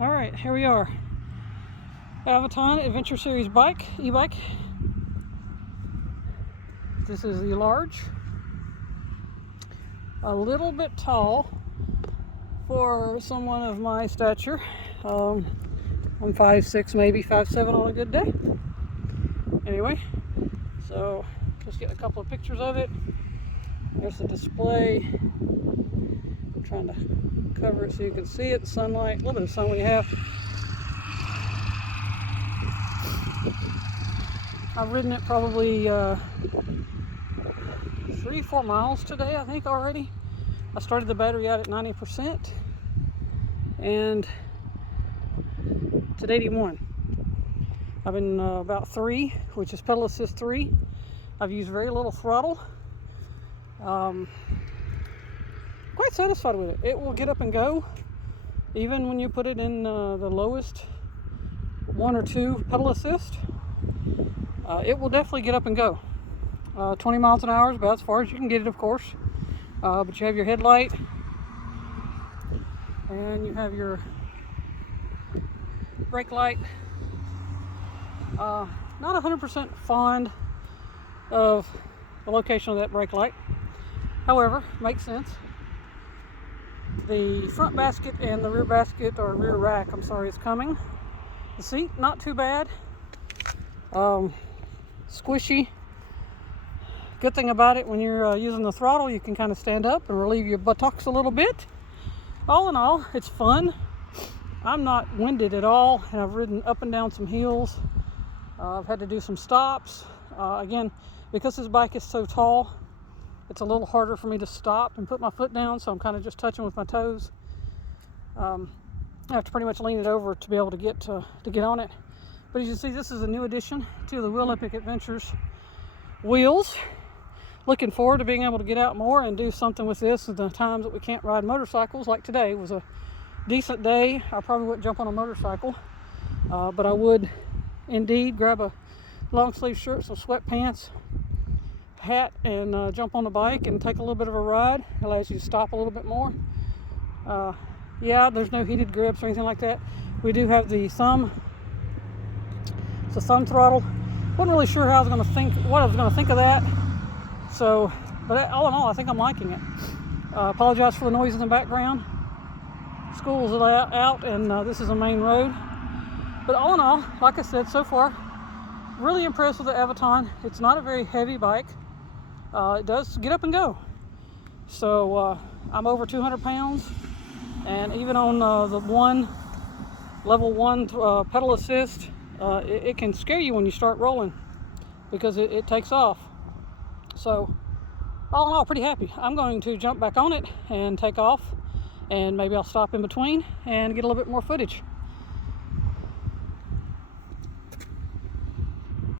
All right, here we are. Aventon Adventure Series bike, e-bike. This is the large. A little bit tall for someone of my stature. I'm 5'6", maybe 5'7" on a good day. Anyway, so just get a couple of pictures of it. There's the display. I'm trying to cover it so you can see it. The sunlight, a little bit of sun we have. I've ridden it probably 3-4 miles today, I think, already. I started the battery out at 90% and it's at 81. I've been about 3, which is pedal assist 3. I've used very little throttle. Quite satisfied with it. It will get up and go even when you put it in the lowest 1 or 2 pedal assist. It will definitely get up and go. 20 miles an hour is about as far as you can get it, of course. But you have your headlight and you have your brake light. Not 100% fond of the location of that brake light. However, makes sense. The front basket and the rear basket, or rear rack, I'm sorry, is coming. The seat, not too bad. Squishy. Good thing about it, when you're using the throttle, you can kind of stand up and relieve your buttocks a little bit. All in all, it's fun. I'm not winded at all, and I've ridden up and down some hills. I've had to do some stops. Again, because this bike is so tall, it's a little harder for me to stop and put my foot down, so I'm kind of just touching with my toes. I have to pretty much lean it over to be able to get on it. But as you see, this is a new addition to the Wheelz Adventures wheels. Looking forward to being able to get out more and do something with this at the times that we can't ride motorcycles. Like today was a decent day. I probably wouldn't jump on a motorcycle, but I would indeed grab a long sleeve shirt, some sweatpants, hat, and jump on the bike and take a little bit of a ride. It allows you to stop a little bit more. Yeah, there's no heated grips or anything like that. We do have the thumb. It's a thumb throttle. Wasn't really sure how I was going to think of that. So, but all in all, I think I'm liking it. Apologize for the noise in the background. School's out, and this is a main road. But all in all, like I said, so far, really impressed with the Aventon. It's not a very heavy bike. It does get up and go. So I'm over 200 pounds, and even on the level 1 pedal assist, it can scare you when you start rolling because it takes off. So all in all, pretty happy. I'm going to jump back on it and take off, and maybe I'll stop in between and get a little bit more footage.